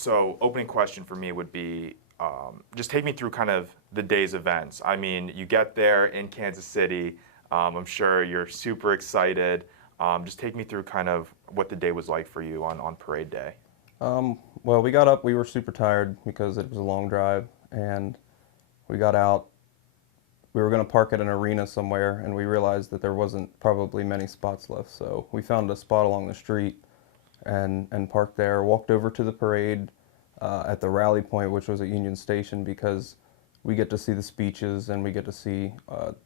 So opening question for me would be, just take me through kind of the day's events. I mean, you get there in Kansas City. I'm sure you're super excited. Just take me through kind of what the day was like for you on parade day. Well, we got up, we were super tired because it was a long drive, and we got out. We were going to park at an arena somewhere, and we realized that there wasn't probably many spots left. So we found a spot along the street and parked there, walked over to the parade at the rally point, which was at Union Station, because we get to see the speeches and we get to see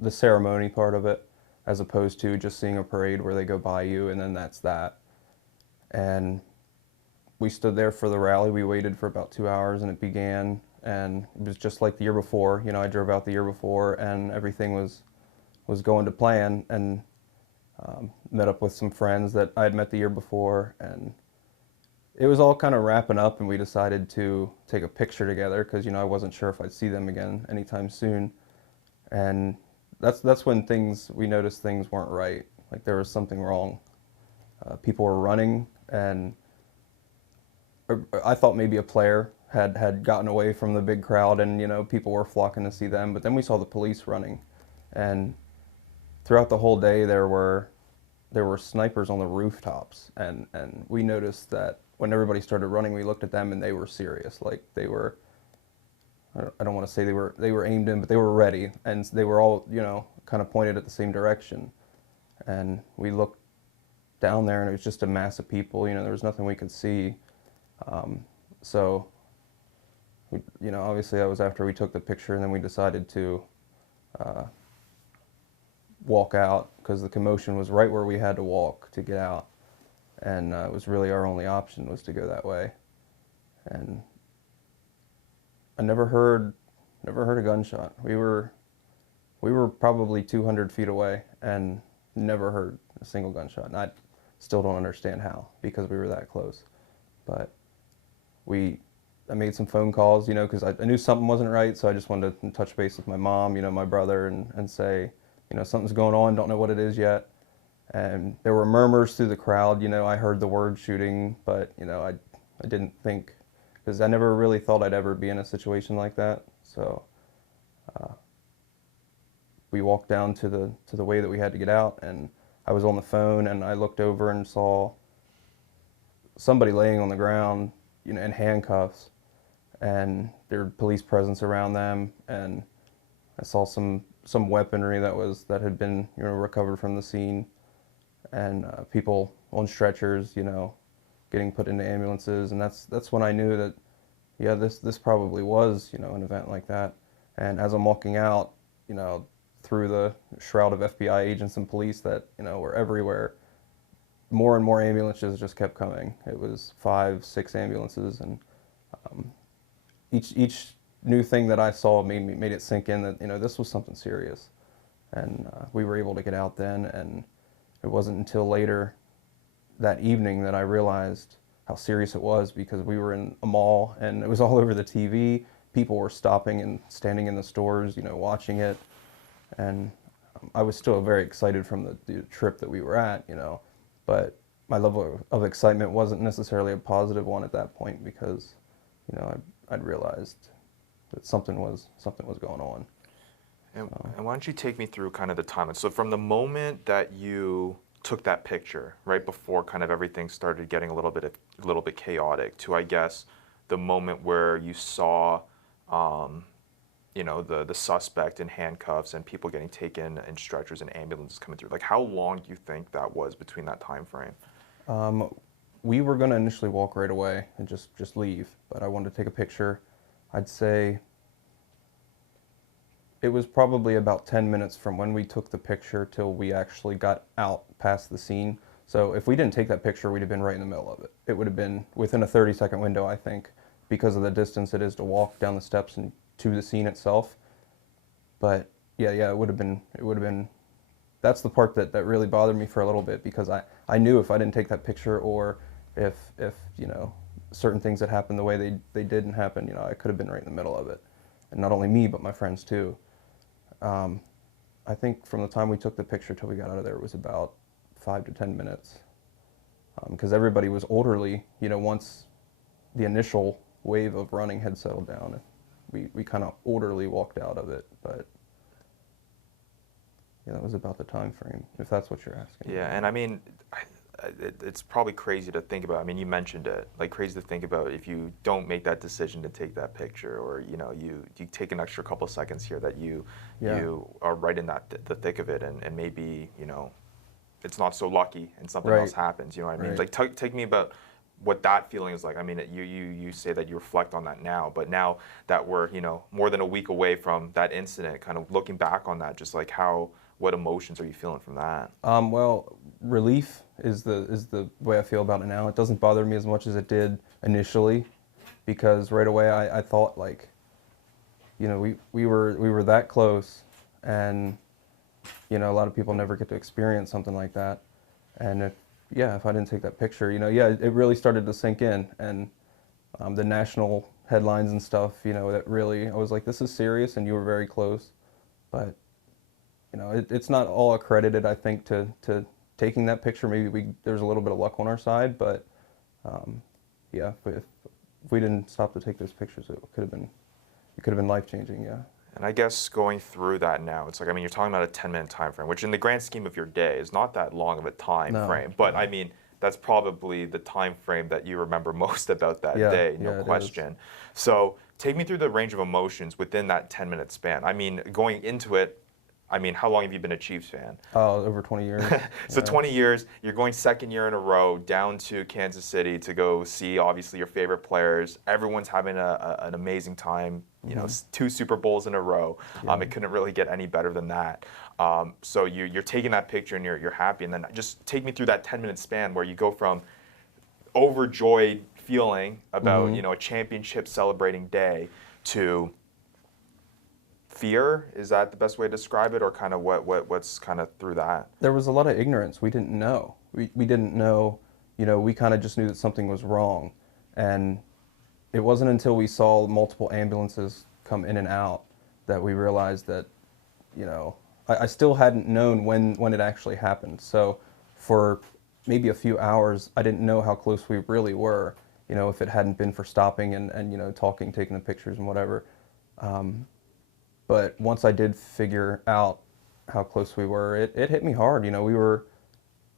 the ceremony part of it, as opposed to just seeing a parade where they go by you and then that's that. And we stood there for the rally. We waited for about 2 hours and it began. And it was just like the year before. You know, I drove out the year before and everything was going to plan. And met up with some friends that I had met the year before. And it was all kind of wrapping up. And we decided to take a picture together because, you know, I wasn't sure if I'd see them again anytime soon. And that's when we noticed things weren't right. Like there was something wrong. People were running and I thought maybe a player had gotten away from the big crowd and, you know, people were flocking to see them. But then we saw the police running. And throughout the whole day, there were snipers on the rooftops. And we noticed that when everybody started running, we looked at them and they were serious. Like they were, I don't want to say they were aimed in, but they were ready. And they were all, you know, kind of pointed at the same direction. And we looked down there and it was just a mass of people. You know, there was nothing we could see. So, you know, obviously that was after we took the picture, and then we decided to walk out because the commotion was right where we had to walk to get out, and it was really our only option was to go that way. And I never heard a gunshot. We were probably 200 feet away and never heard a single gunshot. And I still don't understand how, because we were that close. But I made some phone calls, you know, because I knew something wasn't right, so I just wanted to touch base with my mom, you know, my brother, and say, you know, something's going on, don't know what it is yet. And there were murmurs through the crowd, you know, I heard the word shooting, but, you know, I didn't think, because I never really thought I'd ever be in a situation like that. So we walked down to the way that we had to get out, and I was on the phone, and I looked over and saw somebody laying on the ground, you know, in handcuffs, and there were police presence around them, and I saw some weaponry that had been, you know, recovered from the scene, and people on stretchers, you know, getting put into ambulances, and that's when I knew that, yeah, this probably was, you know, an event like that. And as I'm walking out, you know, through the shroud of FBI agents and police that, you know, were everywhere, more and more ambulances just kept coming. It was 5, 6 ambulances, and each new thing that I saw made it sink in that, you know, this was something serious. And we were able to get out then, and it wasn't until later that evening that I realized how serious it was, because we were in a mall and it was all over the TV. People were stopping and standing in the stores, you know, watching it. And I was still very excited from the trip that we were at, you know, but my level of excitement wasn't necessarily a positive one at that point, because, you know, I'd realized that something was going on. And why don't you take me through kind of the timeline? So from the moment that you took that picture, right before kind of everything started getting a little bit chaotic, to, I guess, the moment where you saw, you know, the suspect in handcuffs and people getting taken in stretchers and ambulances coming through. Like, how long do you think that was between that time frame? We were going to initially walk right away and just leave, but I wanted to take a picture. I'd say it was probably about 10 minutes from when we took the picture till we actually got out past the scene. So if we didn't take that picture, we'd have been right in the middle of it. It would have been within a 30-second window, I think, because of the distance it is to walk down the steps and to the scene itself. But yeah, it would have been, that's the part that really bothered me for a little bit, because I knew if I didn't take that picture, or if you know, certain things that happened the way they didn't happen, you know, I could have been right in the middle of it. And not only me, but my friends too. I think from the time we took the picture till we got out of there, it was about 5 to 10 minutes. Because everybody was orderly, you know, once the initial wave of running had settled down. We kind of orderly walked out of it, but yeah, that was about the time frame, if that's what you're asking. Yeah, and I mean, it's probably crazy to think about. I mean, you mentioned it, like crazy to think about if you don't make that decision to take that picture, or you take an extra couple seconds here that Yeah. you are right in that the thick of it, and maybe it's not so lucky and something Right. else happens. You know what I mean? Right. Like take me about what that feeling is like. I mean, you say that you reflect on that now, but now that we're more than a week away from that incident, kind of looking back on that, just like what emotions are you feeling from that? Well, relief is the way I feel about it now. It doesn't bother me as much as it did initially, because right away I thought, like, we were that close, and a lot of people never get to experience something like that. And if I didn't take that picture, it really started to sink in, and the national headlines and stuff, that really, I was like, this is serious, and you were very close, but it's not all accredited, I think, to taking that picture. Maybe there's a little bit of luck on our side, but yeah, if we didn't stop to take those pictures, it could have been life changing. Yeah. And I guess going through that now, it's like, I mean, you're talking about a 10-minute time frame, which in the grand scheme of your day is not that long of a time No, frame. But no. I mean, that's probably the time frame that you remember most about that Yeah, day, yeah, no it question. So take me through the range of emotions within that 10-minute span. I mean, going into it, I mean, how long have you been a Chiefs fan? Over 20 years. So Yeah. 20 years, you're going second year in a row down to Kansas City to go see obviously your favorite players. Everyone's having an amazing time. Two Super Bowls in a row. Yeah. It couldn't really get any better than that. So you're taking that picture and you're happy. And then just take me through that 10-minute span where you go from overjoyed feeling about a championship celebrating day to fear. Is that the best way to describe it, or kind of what's kind of through that? There was a lot of ignorance. We didn't know. We didn't know. We kind of just knew that something was wrong, and it wasn't until we saw multiple ambulances come in and out that we realized that, I still hadn't known when it actually happened. So for maybe a few hours, I didn't know how close we really were, if it hadn't been for stopping and talking, taking the pictures and whatever. But once I did figure out how close we were, it hit me hard.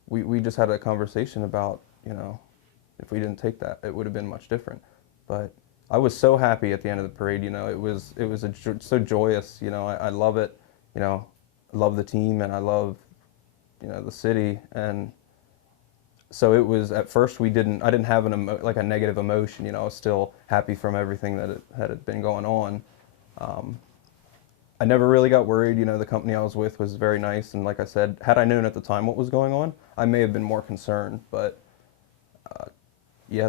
We just had a conversation about, if we didn't take that, it would have been much different. But I was so happy at the end of the parade. It was so joyous. I love it. I love the team, and I love, the city. And so it was, at first I didn't have like a negative emotion. I was still happy from everything that had been going on. I never really got worried. The company I was with was very nice, and like I said, had I known at the time what was going on, I may have been more concerned. But yeah,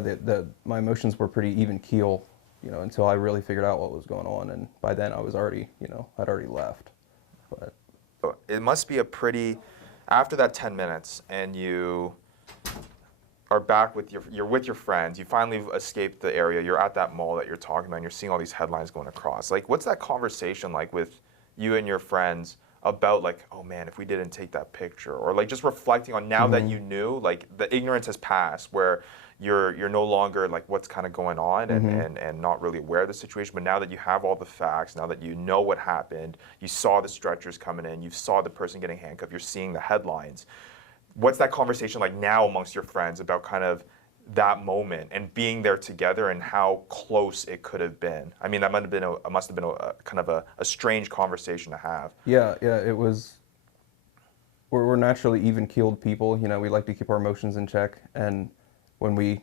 my emotions were pretty even keel, until I really figured out what was going on, and by then I was already, I'd already left. But It must be after that 10 minutes, and you are back you're with your friends. You finally escaped the area. You're at that mall that you're talking about, and you're seeing all these headlines going across. Like, what's that conversation like with you and your friends about, like, oh man, if we didn't take that picture, or like just reflecting on now that you knew, like the ignorance has passed, where you're no longer like what's kind of going on and not really aware of the situation, but now that you have all the facts, now that you know what happened, you saw the stretchers coming in, you saw the person getting handcuffed, you're seeing the headlines. What's that conversation like now amongst your friends about kind of that moment and being there together and how close it could have been? I mean, that must have been a kind of a strange conversation to have. yeah, it was. We're naturally even-keeled people. We like to keep our emotions in check, and when we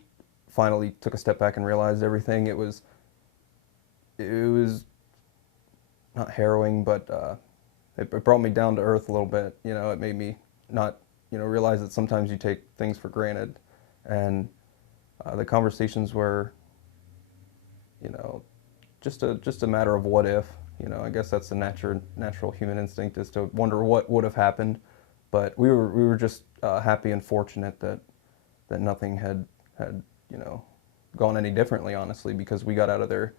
finally took a step back and realized everything, it was not harrowing, but it brought me down to earth a little bit. It made me not, realize that sometimes you take things for granted, and the conversations were, just a matter of what if. I guess that's the natural human instinct, is to wonder what would have happened. But we were just happy and fortunate that nothing had gone any differently, honestly, because we got out of there,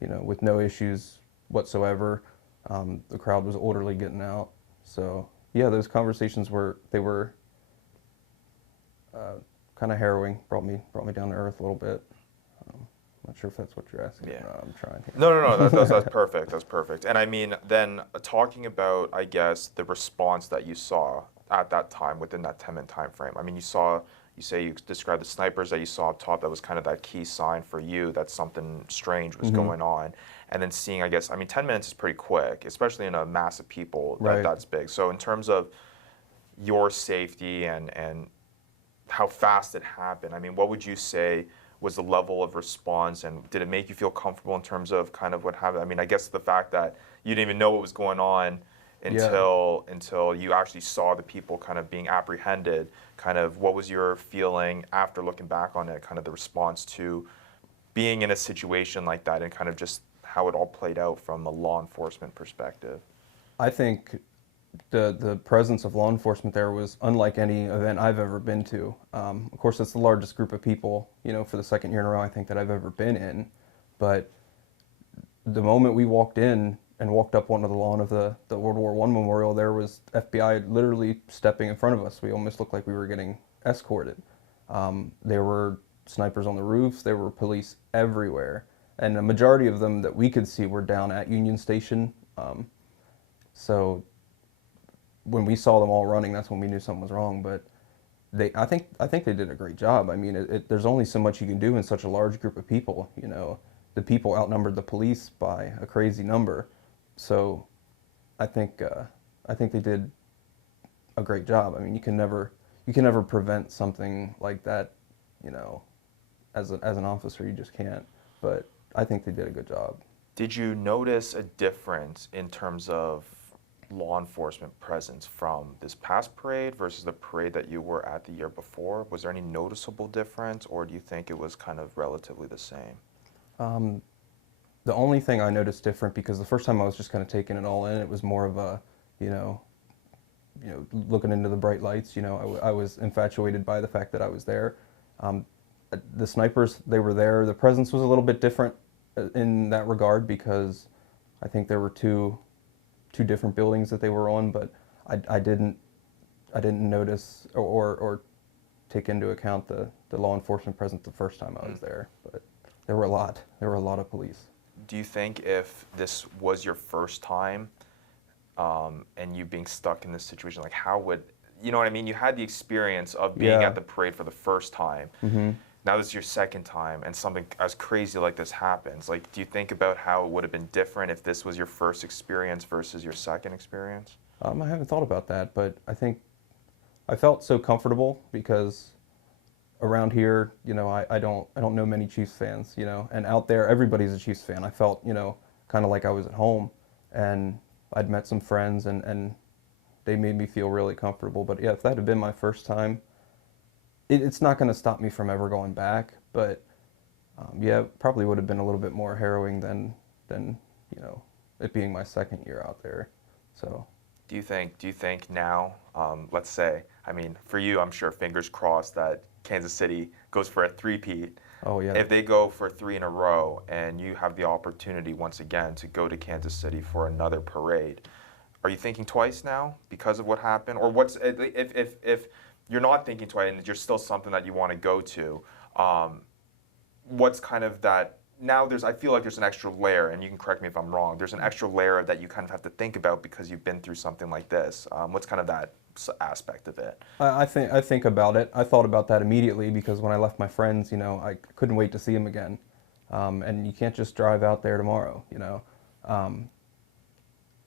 with no issues whatsoever. The crowd was orderly getting out. So yeah, those conversations were kind of harrowing. Brought me down to earth a little bit. Not sure if that's what you're asking. Yeah. I'm trying here. No. That's perfect. That's perfect. And I mean, then talking about, I guess, the response that you saw at that time within that 10-minute time frame. I mean, you say you described the snipers that you saw up top. That was kind of that key sign for you that something strange was going on. And then seeing, I guess, I mean, 10 minutes is pretty quick, especially in a mass of people Right. that's big. So in terms of your safety and how fast it happened, I mean, what would you say was the level of response, and did it make you feel comfortable in terms of kind of what happened? I mean, I guess the fact that you didn't even know what was going on Yeah. until you actually saw the people kind of being apprehended, kind of what was your feeling after looking back on it, kind of the response to being in a situation like that and kind of just how it all played out from a law enforcement perspective? I think the presence of law enforcement there was unlike any event I've ever been to. Of course, it's the largest group of people, for the second year in a row I think that I've ever been in. But the moment we walked in and walked up onto the lawn of the World War I memorial, there was FBI literally stepping in front of us. We almost looked like we were getting escorted. There were snipers on the roofs. There were police everywhere. And a majority of them that we could see were down at Union Station. So when we saw them all running, that's when we knew something was wrong. But I think they did a great job. I mean, there's only so much you can do in such a large group of people. The people outnumbered the police by a crazy number. So I think they did a great job. I mean, you can never prevent something like that. As an officer, you just can't. But I think they did a good job. Did you notice a difference in terms of law enforcement presence from this past parade versus the parade that you were at the year before? Was there any noticeable difference, or do you think it was kind of relatively the same? The only thing I noticed different, because the first time I was just kind of taking it all in, it was more of a, looking into the bright lights. I was infatuated by the fact that I was there. The snipers, they were there. The presence was a little bit different in that regard, because I think there were two different buildings that they were on, but I didn't notice or take into account the law enforcement presence the first time I was there. But there were a lot of police. Do you think if this was your first time and you being stuck in this situation, like how would, you know what I mean? You had the experience of being at the parade for the first time. Now this is your second time and something as crazy like this happens. Like, do you think about how it would have been different if this was your first experience versus your second experience? I haven't thought about that, but I think I felt so comfortable because around here, I don't know many Chiefs fans, and out there everybody's a Chiefs fan. I felt, kind of like I was at home, and I'd met some friends and they made me feel really comfortable. But yeah, if that had been my first time, it's not going to stop me from ever going back. But yeah, it probably would have been a little bit more harrowing than it being my second year out there. So. Do you think now, let's say, I mean, for you, I'm sure fingers crossed that Kansas City goes for a three-peat. Oh yeah. If they go for 3 in a row and you have the opportunity once again to go to Kansas City for another parade, are you thinking twice now because of what happened? Or what's if you're not thinking twice and you're still something that you want to go to, what's kind of that? Now I feel like there's an extra layer, and you can correct me if I'm wrong. There's an extra layer that you kind of have to think about because you've been through something like this. What's kind of that aspect of it? I think about it. I thought about that immediately because when I left my friends, I couldn't wait to see them again, and you can't just drive out there tomorrow.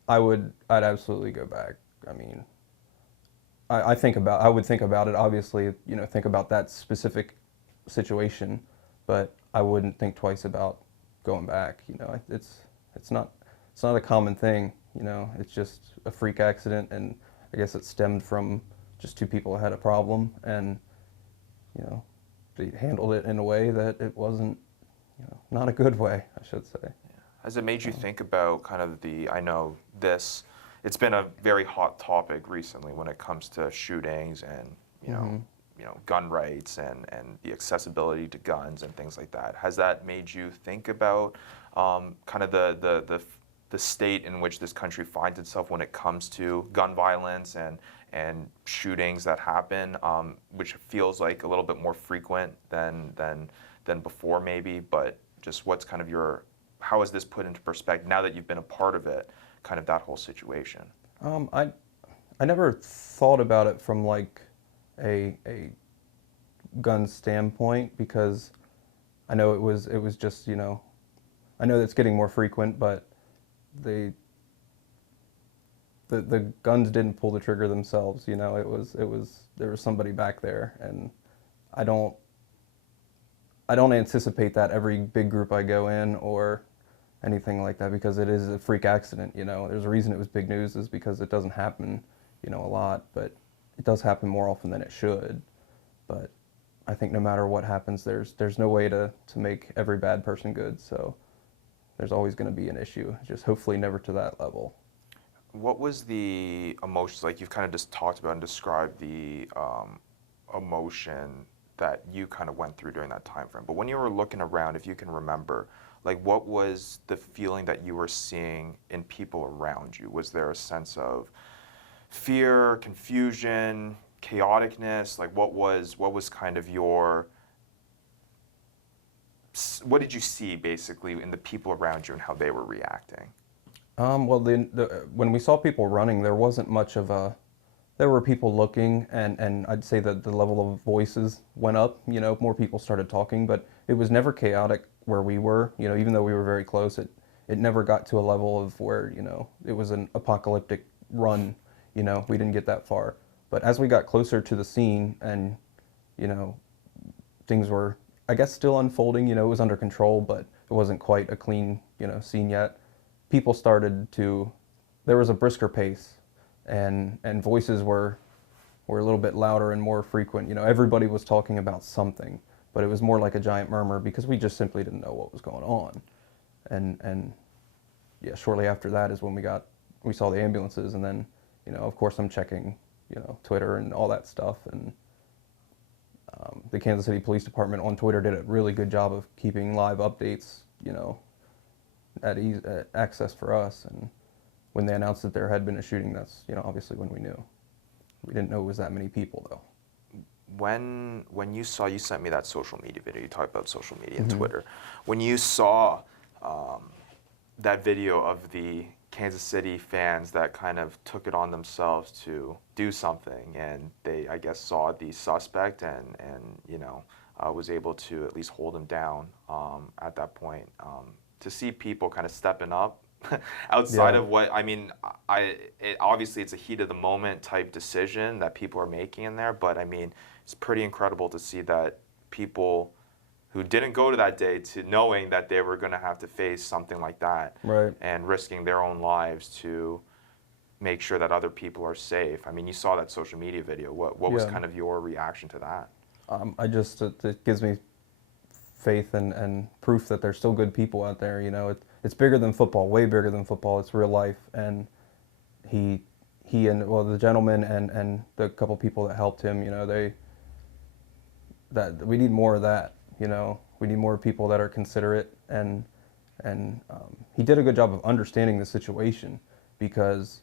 I'd absolutely go back. I mean, I would think about it. Obviously, think about that specific situation, but I wouldn't think twice about going back. It's not a common thing. It's just a freak accident, and I guess it stemmed from just two people had a problem, and they handled it in a way that it wasn't, not a good way, I should say. Has it made you think about kind of I know it's been a very hot topic recently when it comes to shootings and gun rights and the accessibility to guns and things like that. Has that made you think about kind of the state in which this country finds itself when it comes to gun violence and shootings that happen, which feels like a little bit more frequent than before maybe, but Just what's kind of how is this put into perspective now that you've been a part of it, kind of that whole situation? I never thought about it from like a gun standpoint because I know it was just, you know, I know that's getting more frequent, but the the guns didn't pull the trigger themselves, you know. It was there was somebody back there, and I don't I don't anticipate that every big group I go in or anything like that, because it is a freak accident, you know. There's a reason it was big news, is because it doesn't happen, you know, a lot, but it does happen more often than it should. But I think no matter what happens, there's no way to make every bad person good, so there's always going to be an issue, just hopefully never to that level. What was the emotions, like you've kind of just talked about and described the emotion that you kind of went through during that time frame, but when you were looking around, if you can remember, like what was the feeling that you were seeing in people around you? Was there a sense of fear, confusion, chaoticness? Like what was kind of what did you see basically in the people around you and how they were reacting? Well, when we saw people running, there wasn't much of a. There were people looking, and I'd say that the level of voices went up. You know, more people started talking, but it was never chaotic where we were. You know, even though we were very close, it never got to a level of where, you know, it was an apocalyptic run. You know, we didn't get that far. But as we got closer to the scene, and you know, things were, I guess, still unfolding. You know, it was under control, but it wasn't quite a clean, you know, scene yet. People started to, there was a brisker pace, and voices were a little bit louder and more frequent. You know, everybody was talking about something, but it was more like a giant murmur because we just simply didn't know what was going on. And yeah, shortly after that is when we saw the ambulances, and then, you know, of course I'm checking, you know, Twitter and all that stuff, and the Kansas City Police Department on Twitter did a really good job of keeping live updates, you know, at access for us. And when they announced that there had been a shooting, that's, you know, obviously when we knew. We didn't know it was that many people, though. When you sent me that social media video, you talked about social media and Mm-hmm. Twitter. When you saw that video of the Kansas City fans that kind of took it on themselves to do something, and they, I guess, saw the suspect and you know, was able to at least hold him down at that point. To see people kind of stepping up outside Yeah. of what, I mean, obviously it's a heat of the moment type decision that people are making in there, but I mean, it's pretty incredible to see that people who didn't go to that day, to knowing that they were going to have to face something like that, Right. and risking their own lives to make sure that other people are safe. I mean, you saw that social media video. What was Yeah. kind of your reaction to that? It gives me faith and proof that there's still good people out there. You know, it's bigger than football, way bigger than football. It's real life, and he and, well, the gentleman and the couple people that helped him, you know, that we need more of that. You know, we need more people that are considerate, and he did a good job of understanding the situation, because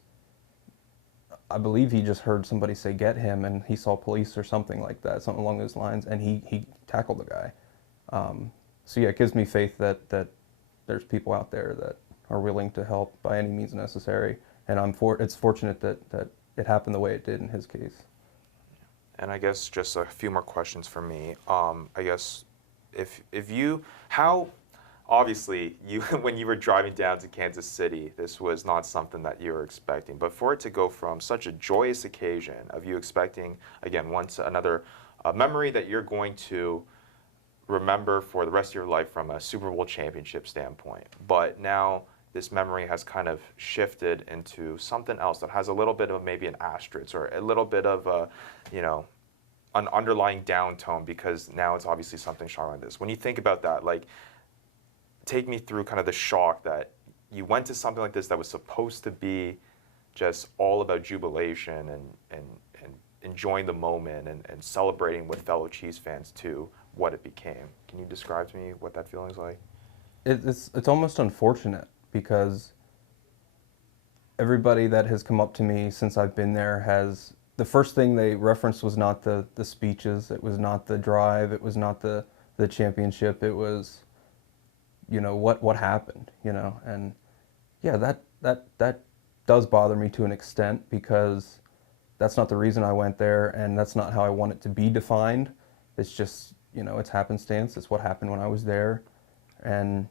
I believe he just heard somebody say "get him," and he saw police or something like that, something along those lines, and he tackled the guy. So yeah, it gives me faith that there's people out there that are willing to help by any means necessary, and it's fortunate that it happened the way it did in his case. And I guess just a few more questions for me. I guess how obviously you when you were driving down to Kansas City, this was not something that you were expecting, but for it to go from such a joyous occasion of you expecting, again, once another memory that you're going to remember for the rest of your life from a Super Bowl championship standpoint, but now this memory has kind of shifted into something else that has a little bit of maybe an asterisk or a little bit of a, you know, an underlying downtone, because now it's obviously something strong like this. When you think about that, like, take me through kind of the shock that you went to something like this that was supposed to be just all about jubilation and enjoying the moment and celebrating with fellow Chiefs fans, to what it became. Can you describe to me what that feeling's like? It's almost unfortunate, because everybody that has come up to me since I've been there has, the first thing they referenced was not the speeches, it was not the drive, it was not the championship, it was what happened, and yeah, that does bother me to an extent because that's not the reason I went there, and that's not how I want it to be defined. It's just, it's happenstance. It's what happened when I was there, and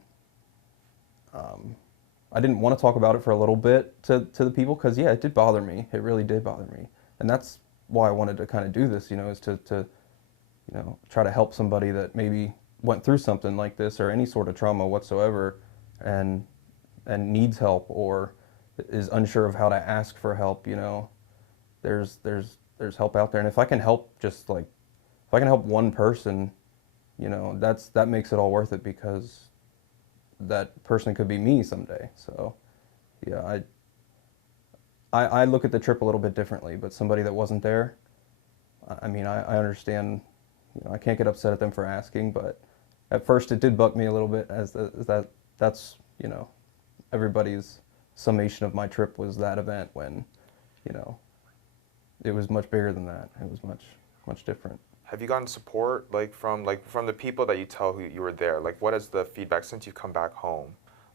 I didn't want to talk about it for a little bit to the people because yeah, it did bother me. It really did bother me, and that's why I wanted to kind of do this. Is to try to help somebody that maybe went through something like this or any sort of trauma whatsoever, and needs help or is unsure of how to ask for help. There's help out there, and if I can help, just like if I can help one person, that makes it all worth it because that person could be me someday. So yeah, I look at the trip a little bit differently, but somebody that wasn't there, I mean, I understand. I can't get upset at them for asking, but at first it did bug me a little bit as that's everybody's summation of my trip was that event when you know it was much bigger than that. It was much different. Have you gotten support from the people that you tell who you were there? Like, what is the feedback since you come back home,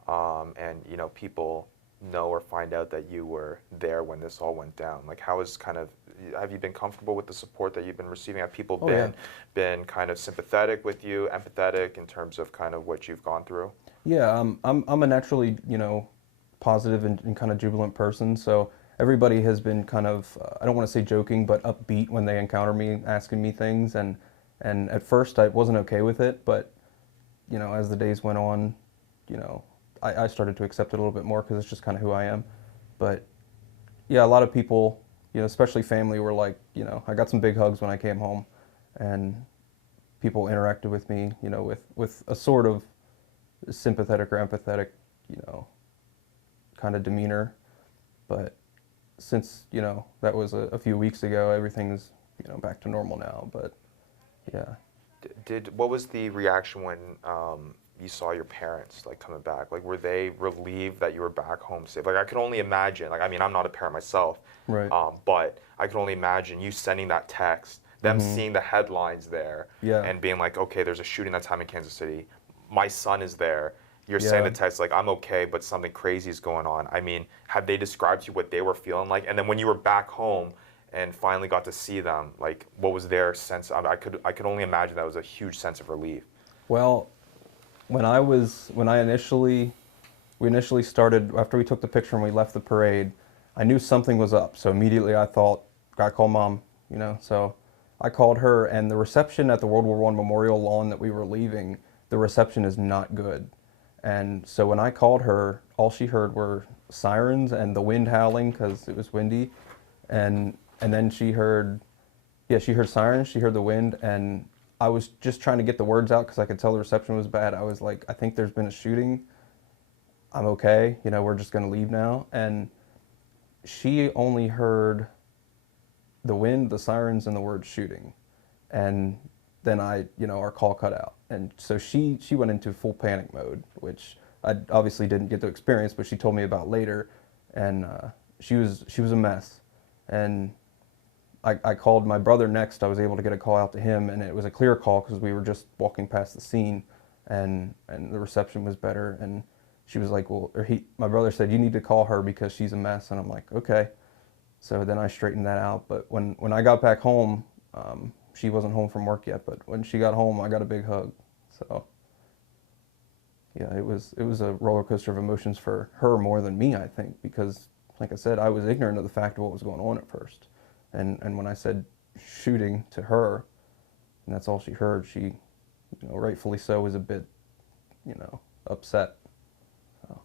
and people know or find out that you were there when this all went down? Like, have you been comfortable with the support that you've been receiving? Have people been kind of sympathetic with you, empathetic in terms of kind of what you've gone through? Yeah, I'm a naturally positive and kind of jubilant person, so everybody has been kind of, I don't want to say joking, but upbeat when they encounter me, asking me things, and at first I wasn't okay with it, but as the days went on, I started to accept it a little bit more because it's just kind of who I am. But yeah, a lot of people, especially family, were like, I got some big hugs when I came home, and people interacted with me, with a sort of sympathetic or empathetic, kind of demeanor. But since that was a few weeks ago, everything's back to normal now. But yeah. What was the reaction when you saw your parents coming back? Like, were they relieved that you were back home safe? Like, I could only imagine. Like, I mean, I'm not a parent myself, Right. but I could only imagine you sending that text, them Mm-hmm. seeing the headlines there, Yeah. and being like, okay, there's a shooting that's happening in Kansas City. My son is there. You're Yeah. saying the text like, I'm okay, but something crazy is going on. I mean, have they described to you what they were feeling like? And then when you were back home and finally got to see them, like, what was their sense? I could only imagine that was a huge sense of relief. Well, we initially started after we took the picture and we left the parade, I knew something was up. So immediately I thought, gotta call mom, So I called her, and the reception at the World War I Memorial lawn that we were leaving, the reception is not good. And so when I called her, all she heard were sirens and the wind howling because it was windy, and then she heard sirens, she heard the wind, and I was just trying to get the words out because I could tell the reception was bad. I was like, I think there's been a shooting. I'm okay. We're just going to leave now. And she only heard the wind, the sirens, and the word shooting. And then our call cut out. And so she went into full panic mode, which I obviously didn't get to experience, but she told me about later. And she was a mess. And I called my brother next. I was able to get a call out to him, and it was a clear call because we were just walking past the scene, and the reception was better. And she was like, well, my brother said, you need to call her because she's a mess. And I'm like, okay. So then I straightened that out. But when I got back home, she wasn't home from work yet. But when she got home, I got a big hug. So yeah, it was a roller coaster of emotions for her more than me, I think, because like I said, I was ignorant of the fact of what was going on at first. And when I said shooting to her, and that's all she heard, she, rightfully so, was a bit, upset. So,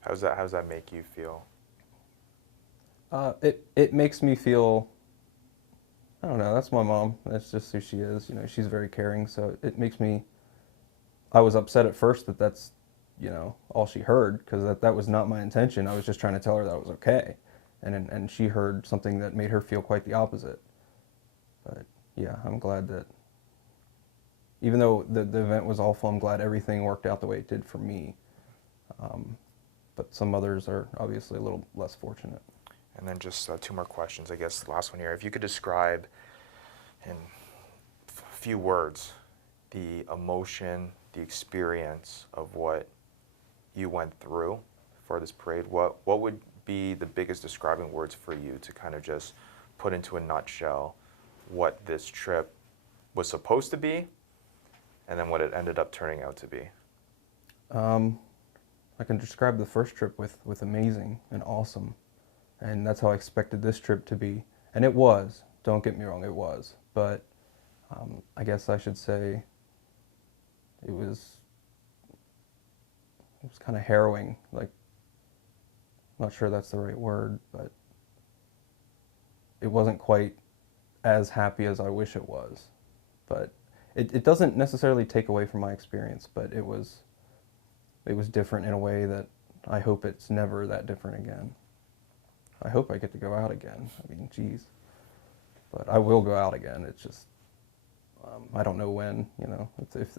How's that make you feel? it makes me feel, I don't know, that's my mom. That's just who she is. She's very caring. So it makes me, I was upset at first that that's, all she heard, because that was not my intention. I was just trying to tell her that I was okay. And she heard something that made her feel quite the opposite. But yeah, I'm glad that even though the event was awful, I'm glad everything worked out the way it did for me. But some others are obviously a little less fortunate. And then just two more questions, I guess. The last one here. If you could describe in a few words the emotion the experience of what you went through for this parade, what would be the biggest describing words for you to kind of just put into a nutshell what this trip was supposed to be and then what it ended up turning out to be? I can describe the first trip with amazing and awesome, and that's how I expected this trip to be. And it was, don't get me wrong, it was. But I guess I should say it was kind of harrowing. Like, I'm not sure that's the right word, but it wasn't quite as happy as I wish it was. But it doesn't necessarily take away from my experience, but it was different in a way that I hope it's never that different again. I hope I get to go out again. I mean, geez. But I will go out again. It's just, I don't know when, you know.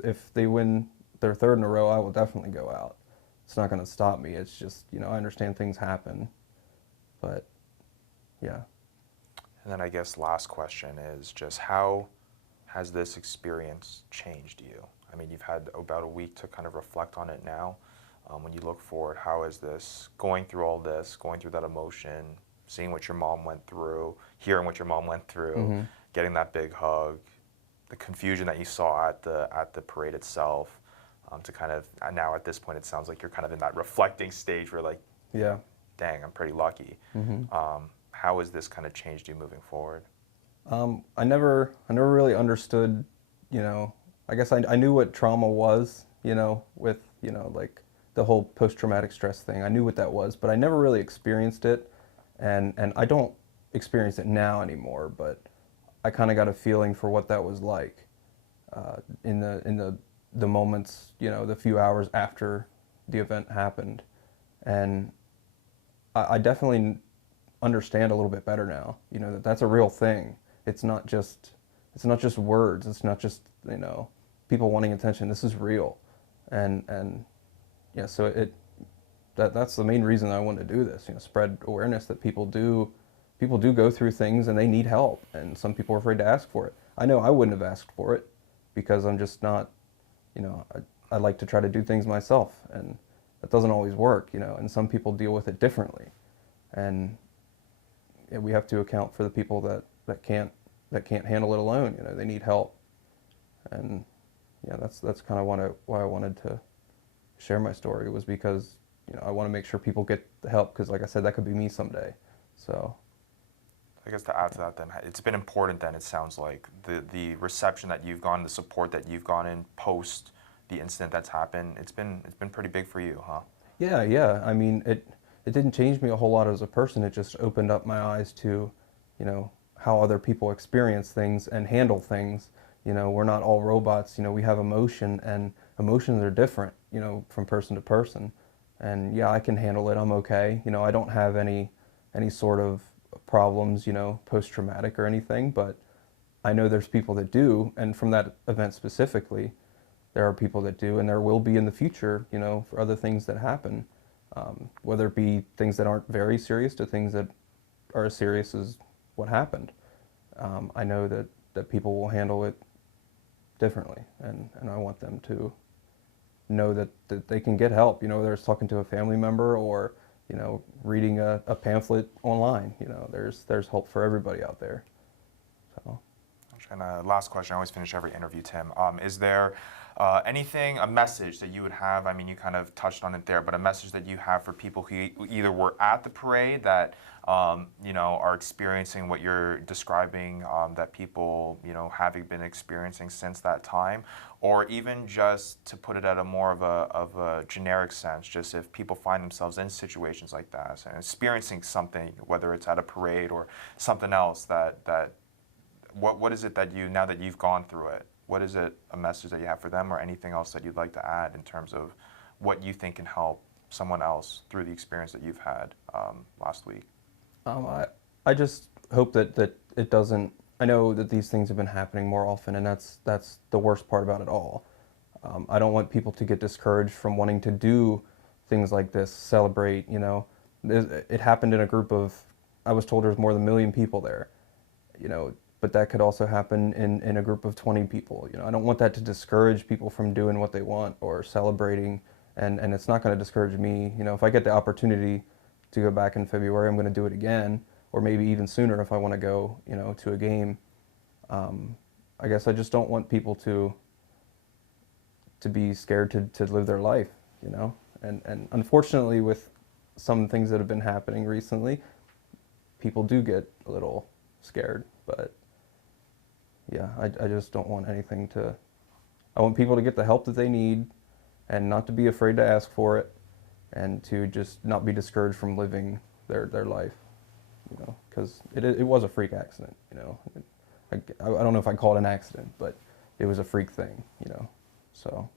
If they win their third in a row, I will definitely go out. It's not going to stop me. It's just, you know, I understand things happen. But, yeah. And then I guess last question is just how has this experience changed you? I mean, you've had about a week to kind of reflect on it now. When you look forward, how is this, going through all this, going through that emotion, seeing what your mom went through, hearing what your mom went through, getting that big hug, the confusion that you saw at the parade itself, to kind of, now at this point it sounds like you're kind of in that reflecting stage where like, Yeah. dang, I'm pretty lucky. How has this kind of changed you moving forward? I never really understood, you know, I guess I knew what trauma was, you know, with, you know, like the whole post-traumatic stress thing. I knew what that was, but I never really experienced it. And I don't experience it now anymore, but I kind of got a feeling for what that was like in the moments, you know, the few hours after the event happened. And I definitely understand a little bit better now, you know, that that's a real thing. It's not just words. It's not just, you know, people wanting attention. This is real. And yeah, so that's the main reason I want to do this, you know, spread awareness that people do go through things and they need help, and some people are afraid to ask for it. I know I wouldn't have asked for it because I'm just not, you know, I like to try to do things myself, and that doesn't always work, you know, and some people deal with it differently. And yeah, we have to account for the people that can't handle it alone, you know, they need help. And yeah, that's kind of why I wanted to share my story, was because, you know, I want to make sure people get the help, because like I said, that could be me someday. So I guess to add to that then, it's been important then, it sounds like, the reception that you've gotten, the support that you've gotten post the incident that's happened, it's been pretty big for you, huh? yeah. I mean, it didn't change me a whole lot as a person. It just opened up my eyes to, you know, how other people experience things and handle things. You know, we're not all robots. You know, we have emotion, and emotions are different, you know, from person to person. And yeah, I can handle it. I'm okay. You know, I don't have any sort of problems, you know, post-traumatic or anything, but I know there's people that do, and from that event specifically, there are people that do, and there will be in the future, you know, for other things that happen, whether it be things that aren't very serious to things that are as serious as what happened. I know that people will handle it differently, and I want them to know that they can get help, you know, whether it's talking to a family member or, you know, reading a pamphlet online. You know, there's hope for everybody out there. So. And last question, I always finish every interview, Tim. Is there anything, a message that you would have? I mean, you kind of touched on it there, but a message that you have for people who either were at the parade that, you know, are experiencing what you're describing, that people, you know, having been experiencing since that time, or even just to put it at a more of a generic sense, just if people find themselves in situations like that and experiencing something, whether it's at a parade or something else, what is it that you, now that you've gone through it, what is it, a message that you have for them, or anything else that you'd like to add in terms of what you think can help someone else through the experience that you've had last week? I just hope that it doesn't, I know that these things have been happening more often, and that's the worst part about it all. I don't want people to get discouraged from wanting to do things like this, celebrate, you know. It happened in a group of, I was told there was more than 1 million people there, you know, but that could also happen in a group of 20 people. You know, I don't want that to discourage people from doing what they want or celebrating, and it's not going to discourage me. You know, if I get the opportunity to go back in February, I'm going to do it again, or maybe even sooner if I want to go, you know, to a game. I guess I just don't want people to be scared to live their life, you know. And unfortunately, with some things that have been happening recently, people do get a little scared. But yeah, I just don't want anything to. I want people to get the help that they need, and not to be afraid to ask for it, and to just not be discouraged from living their life, you know, because it was a freak accident, you know. I don't know if I call it an accident, but it was a freak thing, you know, so.